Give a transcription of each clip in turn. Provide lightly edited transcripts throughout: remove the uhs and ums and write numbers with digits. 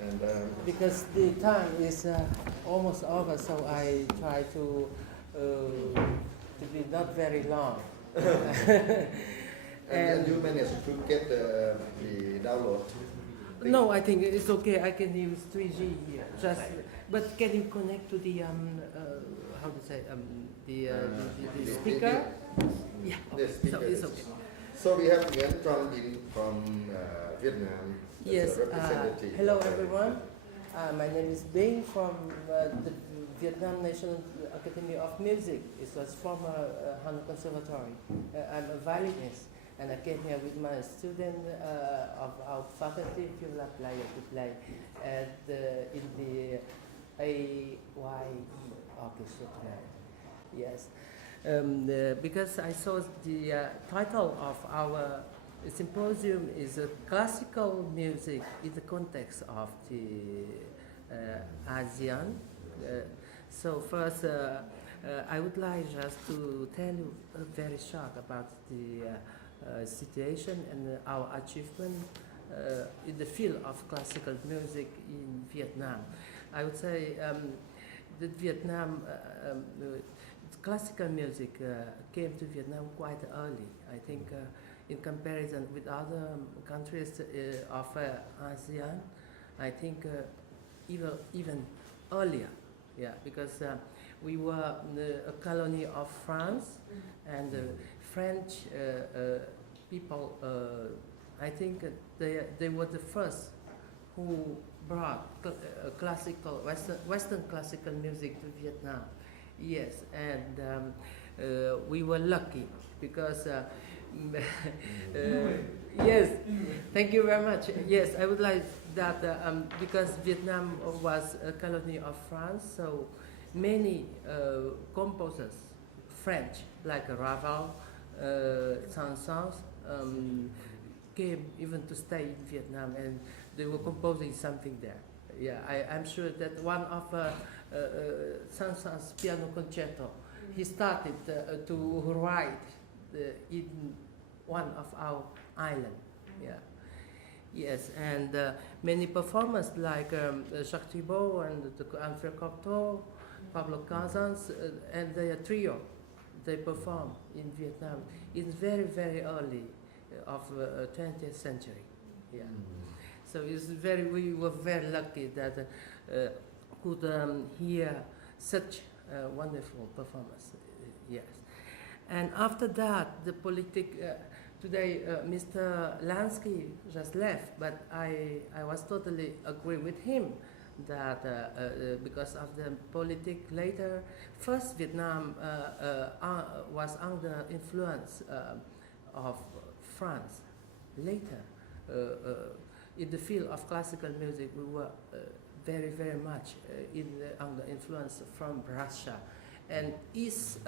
And because the time is almost over, so I try to be not very long. and you managed to get the download. No, I think it's okay. I can use 3G here. Just, but can you connect to the how to say the speaker? Yeah. The speaker. So it's okay. So we have Nguyen from Vietnam. Yes. Representative. Hello, everyone. My name is Bing from the Vietnam National Academy of Music. It was former Han Conservatory. I'm a violinist, and I came here with my student of our faculty, viola player, to play at in the AYE orchestra tonight. Yes. Because I saw the title of our symposium is classical music in the context of the ASEAN. So first, I would like just to tell you very short about the situation and our achievement in the field of classical music in Vietnam. I would say that Vietnam, classical music came to Vietnam quite early. I think in comparison with other countries of ASEAN, I think even earlier, yeah, because we were a colony of France, and French people, I think they were the first who brought classical, Western classical music to Vietnam. Yes, and we were lucky because yes, thank you very much. Yes, I would like that because Vietnam was a colony of France, so many composers, French, like Ravel, Saint-Saëns, came even to stay in Vietnam, and they were composing something there. Yeah, I'm sure that one of Saint-Saëns' piano concerto, he started to write in one of our island. Yeah. Yes, and many performers like Jacques Thibault and Alfred Cortot, Pablo Casals, and their trio, they perform in Vietnam. It's very, very early of 20th century. Yeah. So we were very lucky that could hear such wonderful performance. Yes. And after that, the today Mr. Lansky just left, but I was totally agree with him that because of the politics later, first Vietnam was under influence of France. Later, in the field of classical music, we were very, very much under influence from Russia and East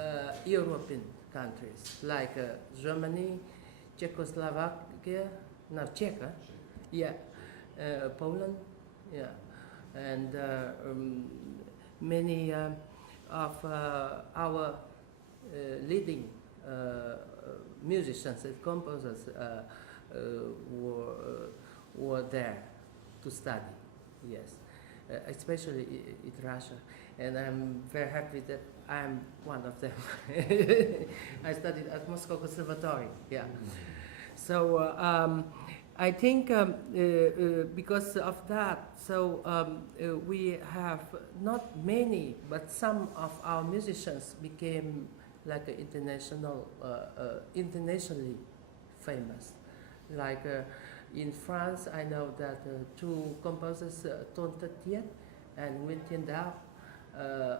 European countries like Germany, Czechoslovakia, now Czech, yeah, Poland, yeah, and many of our leading musicians and composers were there to study, yes, especially in Russia, and I'm very happy that I'm one of them. I studied at Moscow Conservatory, yeah. So I think because of that, so we have not many, but some of our musicians became like internationally famous. Like in France, I know that two composers, Ton Tatiet and Nguyen Thien Dao,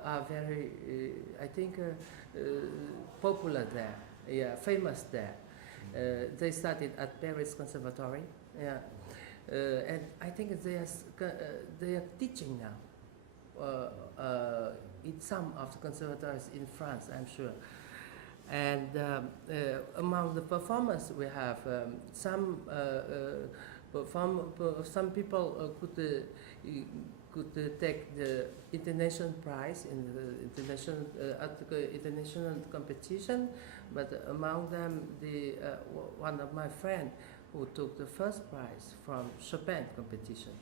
are very, I think, popular there, yeah, famous there. They studied at Paris Conservatory, yeah, and I think they are teaching now in some of the conservatories in France, I'm sure. And among the performers, we have some people could take the international prize in the international competition, but among them, one of my friends who took the first prize from Chopin competition.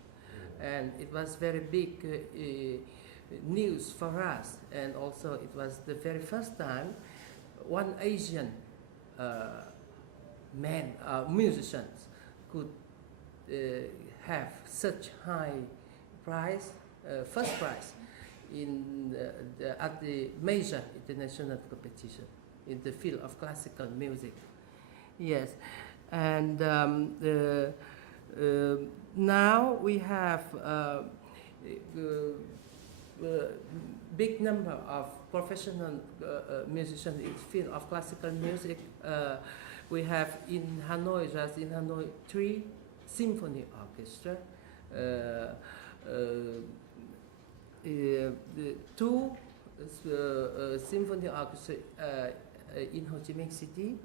and it was very big news for us. And also it was the very first time one Asian musicians could have such high prize, first prize at the major international competition in the field of classical music. Yes, and now we have big number of professional musicians in the field of classical music. We have in Hanoi, just in Hanoi, 3 symphony orchestra, 2 symphony orchestra in Ho Chi Minh City,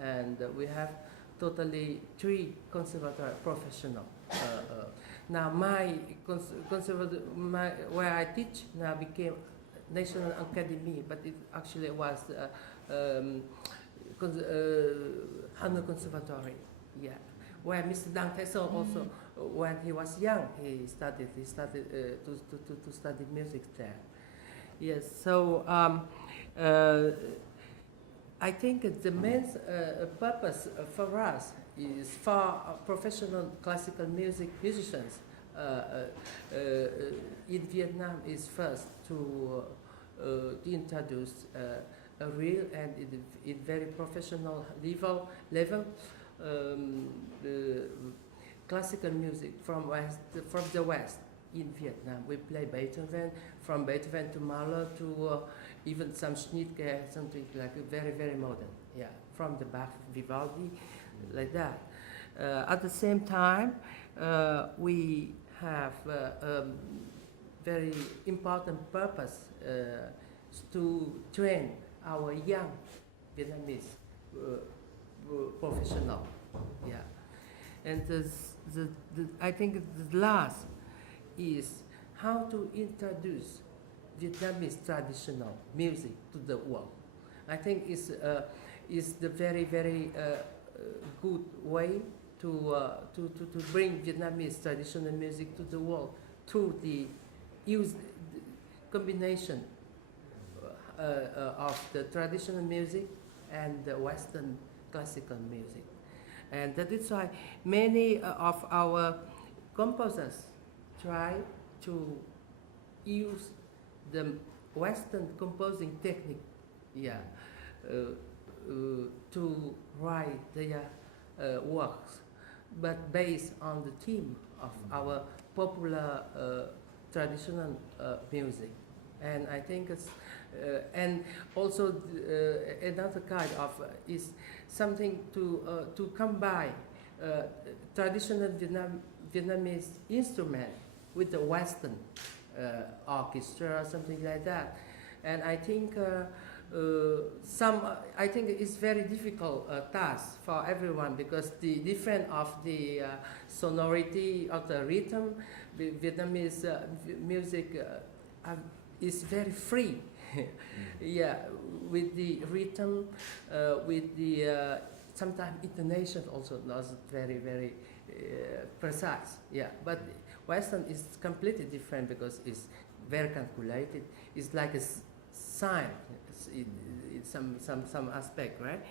and we have totally 3 conservatory professional. Now my conservatory, where I teach now became National Academy, but it actually was Hanoi Conservatory, yeah. Where Mr. Dang Tae-seo also, when he was young, he started to study music there. Yes, so I think the main purpose for us is for professional classical musicians in Vietnam is first to introduce a real and in very professional level classical music from the West in Vietnam. We play Beethoven, from Beethoven to Mahler to even some Schnittke, something like very, very modern, yeah, from the Bach, Vivaldi, like that. At the same time, we have a very important purpose to train our young Vietnamese professional, yeah. And I think the last is how to introduce Vietnamese traditional music to the world. I think is the very, very good way to bring Vietnamese traditional music to the world through the combination of the traditional music and the Western classical music. And that is why many of our composers try to use the Western composing technique, yeah, to write their works, but based on the theme of our popular traditional music. And I think it's, and also another kind of is something to combine traditional Vietnamese instrument with the Western orchestra, something like that. And I think I think it's very difficult task for everyone because the difference of the sonority of the rhythm, the Vietnamese music is very free. Yeah, with the rhythm, with the sometimes intonation also not very, very precise. Yeah, but Western is completely different because it's very calculated. It's like a sign in some aspect, right?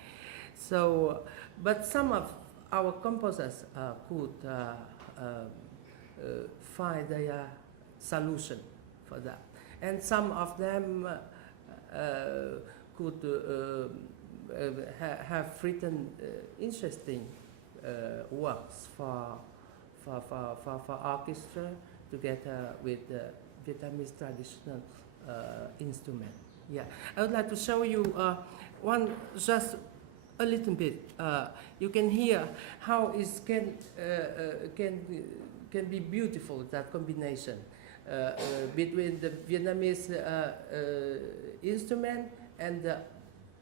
So, but some of our composers could find their solution for that. And some of them could have written interesting works for orchestra together with Vietnamese traditional instrument. Yeah, I would like to show you one, just a little bit. You can hear how it can be beautiful, that combination. Between the Vietnamese instrument and the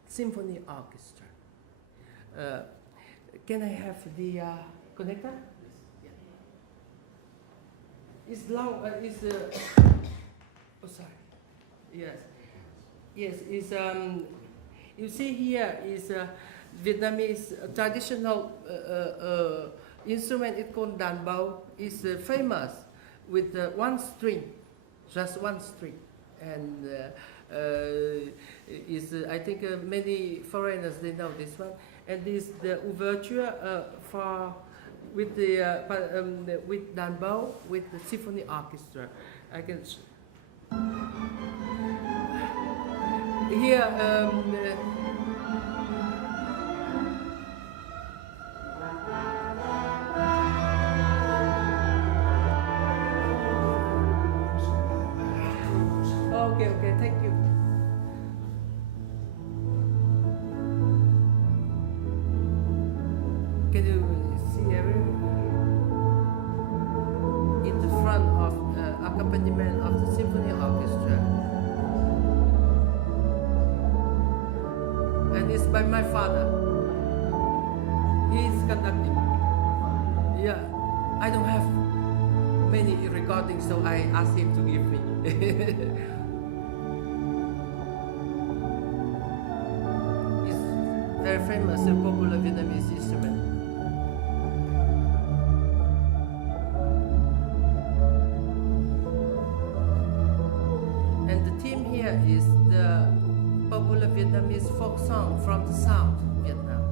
symphony orchestra. Can I have the connector? Yeah. It's long. Oh, sorry. Yes. Yes. Is you see here is Vietnamese traditional instrument. It's called dan bao. It's famous. with one string, just one string, and I think many foreigners they know this one, and this the ouverture for with the with Danbo with the symphony orchestra. I can here. Okay, thank you. Can you see everything? In the front of accompaniment of the symphony orchestra. And it's by my father. He is conducting. Yeah, I don't have many recordings, so I asked him to give me. Very famous and popular Vietnamese instrument. And the theme here is the popular Vietnamese folk song from the South Vietnam.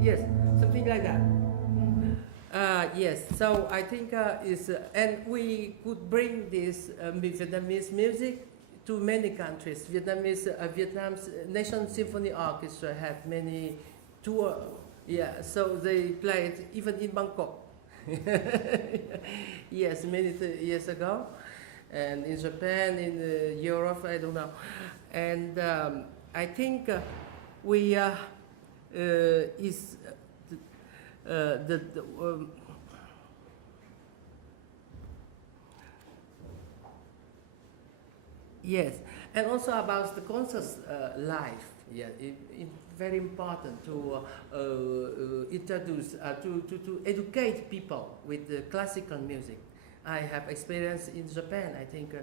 Yes, something like that. Yes, so I think and we could bring this Vietnamese music to many countries. Vietnam's National Symphony Orchestra had many tours. Yeah, so they played even in Bangkok. Yes, many years ago, and in Japan, in Europe, I don't know. And I think we yes, and also about the concerts live. Yeah, it's very important to introduce, to educate people with the classical music. I have experience in Japan. I think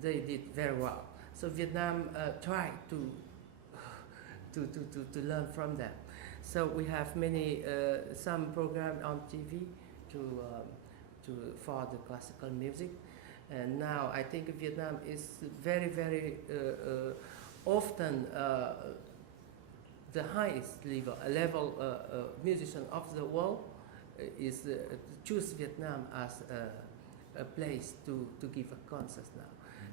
they did very well. So Vietnam tried to learn from them. So we have many some program on TV for the classical music. And now I think Vietnam is very often the highest level musician of the world is choose Vietnam as a place to give a concert now.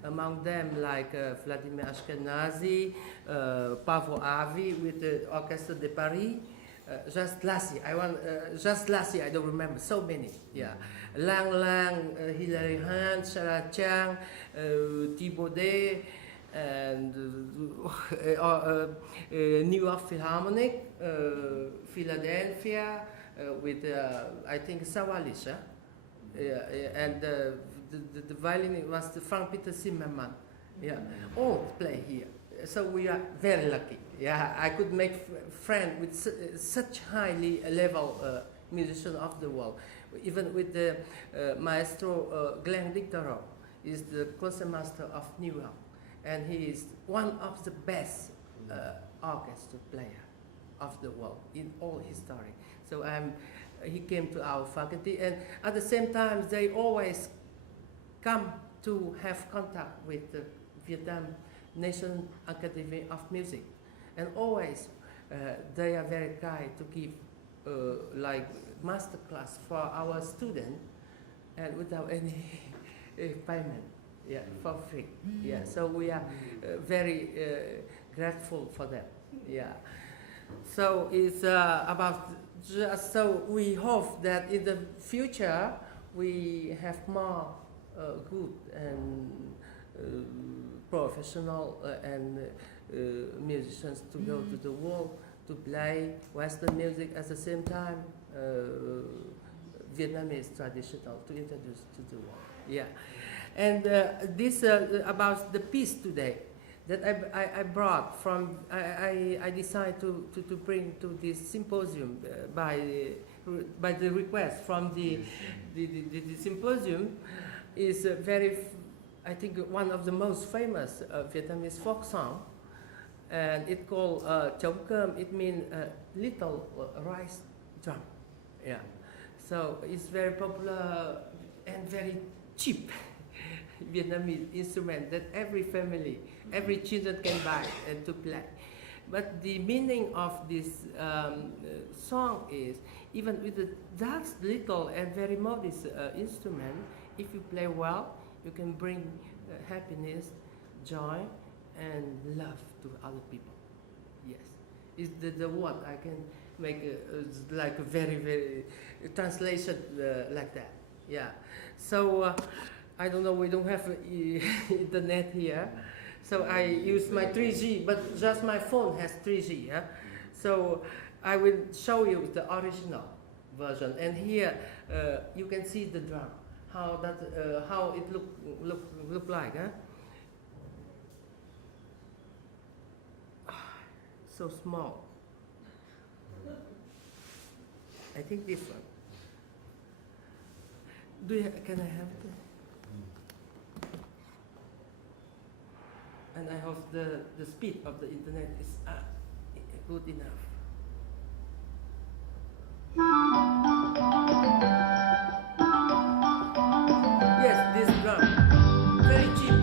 Among them, like Vladimir Ashkenazy, Pavo Avi with the Orchestre de Paris. Just last year, I don't remember so many. Yeah, Lang Lang, Hilary Hahn, Sarah Chang, Thibaudet, and New York Philharmonic, Philadelphia, with I think Sawalish, and the violinist was the Frank Peter Zimmermann. Yeah, all play here. So we are very lucky. Yeah, I could make friends with such highly level musicians of the world. Even with the maestro Glenn Victorow, is the concertmaster of New York, and he is one of the best orchestra player of the world in all history. So he came to our faculty, and at the same time, they always come to have contact with the Vietnam National Academy of Music, and always they are very kind to give like master class for our students, and without any payment, yeah, for free. Yeah, so we are very grateful for that. Yeah, so it's about just so we hope that in the future we have more good and professional and musicians to go to the world to play Western music at the same time Vietnamese traditional to introduce to the world. Yeah, and this about the piece today that I brought from I decided to bring to this symposium by the request from the symposium is very I think one of the most famous Vietnamese folk song and it called Chống Cơm. It means little rice drum. Yeah, so it's very popular and very cheap Vietnamese instrument that every family, every children can buy and to play. But the meaning of this song is, even with that little and very modest instrument, if you play well, you can bring happiness, joy, and love to other people. Yes, it's the word I can make like a very, very translation like that. Yeah, so I don't know, we don't have internet here. So I use my 3G, but just my phone has 3G. Yeah? So I will show you the original version. And here you can see the drum, how it look like. Huh? So small. I think this one. Can I have it? And I hope the speed of the internet is good enough. Yes, this drum, very cheap.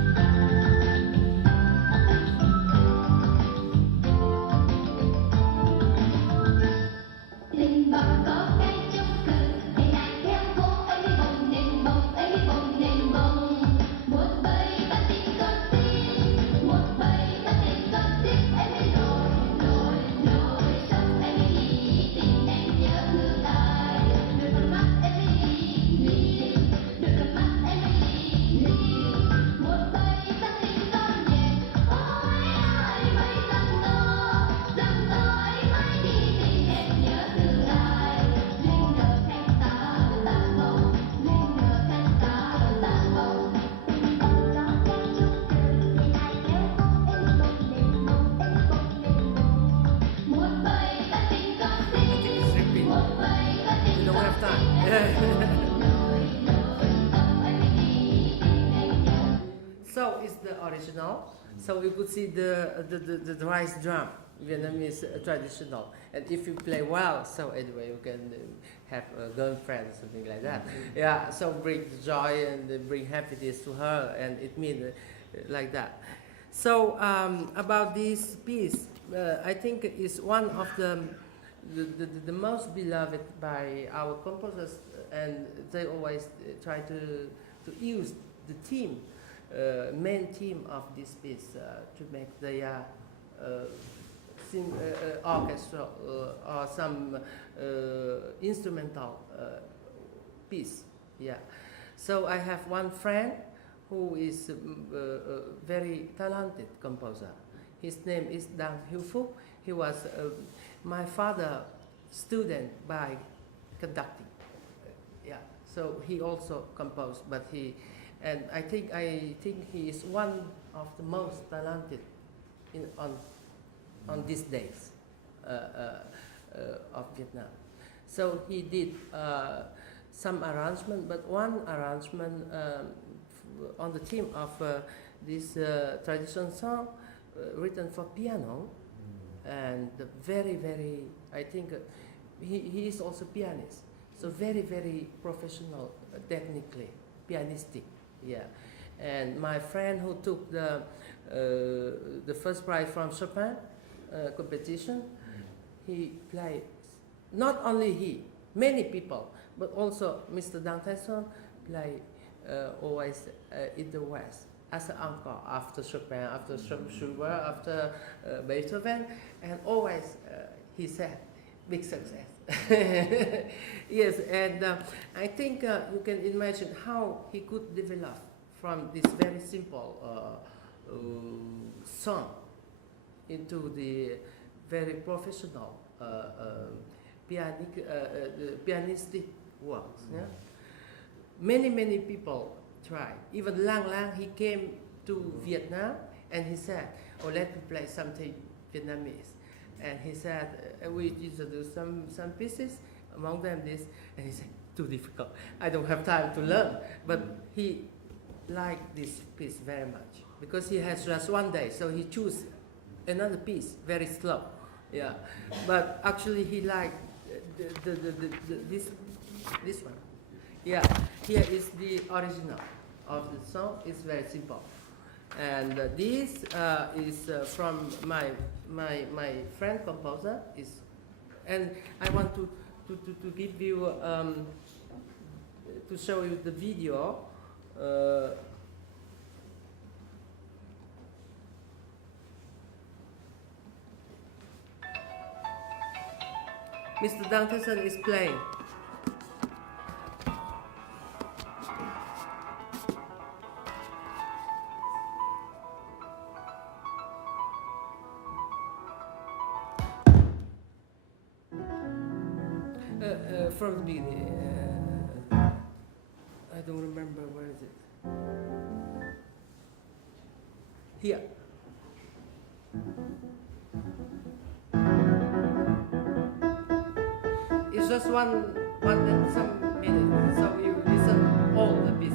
So it's the original. So you could see the rice drum, Vietnamese traditional. And if you play well, so anyway, you can have a girlfriend, something like that. Yeah, so bring joy and bring happiness to her, and it means like that. So about this piece, I think it's one of the most beloved by our composers, and they always try to use the theme, main theme of this piece to make the orchestra or some instrumental piece. Yeah. So I have one friend who is a very talented composer. His name is Dang Hiu Phuc. He was my father's student by conducting. Yeah. So he also composed, but I think he is one of the most talented on these days of Vietnam. So he did some arrangement, but one arrangement on the theme of this traditional song written for piano, and very, very, I think he is also pianist, so very, very professional technically, pianistic, yeah. And my friend who took the first prize from Chopin competition, he played, not only he, many people, but also Mr. Dang Thái Xuân play always in the West as an encore after Chopin, after Schubert, after Beethoven, and always he said big success. Yes, and I think you can imagine how he could develop from this very simple song into the very professional pianistic works. Yeah? Many people tried. Even Lang Lang, he came to Vietnam and he said, "Oh, let me play something Vietnamese." And he said, "We introduced some pieces, among them this," and he said, "Too difficult. I don't have time to learn." But he liked this piece very much because he has just one day, so he chose another piece, very slow. Yeah, but actually he liked this one. Yeah, here is the original of the song. It's very simple, and this is from my friend composer. And I want to give you to show you the video. Mr. Dankerson is playing. From the beginning. I don't remember, where is it? Here. It's just one and some minutes, so you listen all the piece.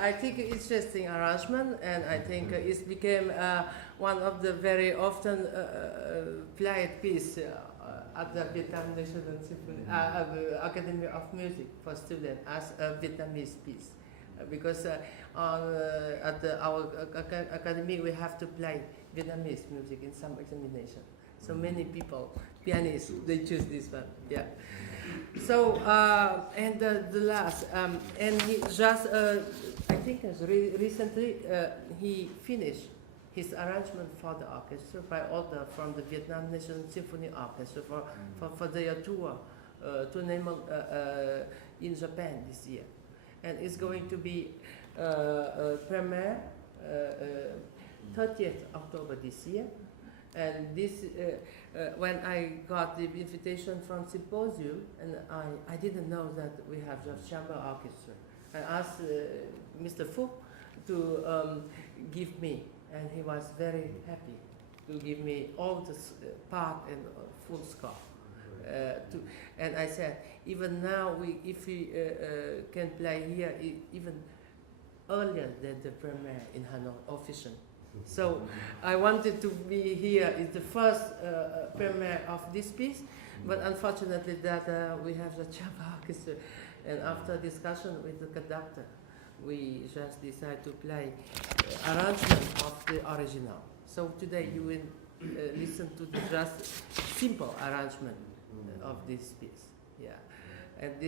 I think interesting arrangement, and I think it became one of the very often played piece at the Vietnam National Symphony Academy of Music for students as a Vietnamese piece, because at our academy we have to play Vietnamese music in some examination. So many people, pianists, they choose this one. Yeah. So and the last, and he just I think recently he finished his arrangement for the orchestra by order from the Vietnam National Symphony Orchestra for their tour in Japan this year, and it's going to be premiere 30th October this year. And this, when I got the invitation from Symposium, and I didn't know that we have just chamber orchestra. I asked Mr. Phu to give me, and he was very happy to give me all the part and full score. And I said, even now, if we can play here, even earlier than the premiere in Hanoi, official. So I wanted to be here. It's the first premiere of this piece, but unfortunately that we have the chamber orchestra, and after discussion with the conductor, we just decided to play arrangement of the original. So today you will listen to the just simple arrangement of this piece. Yeah, and this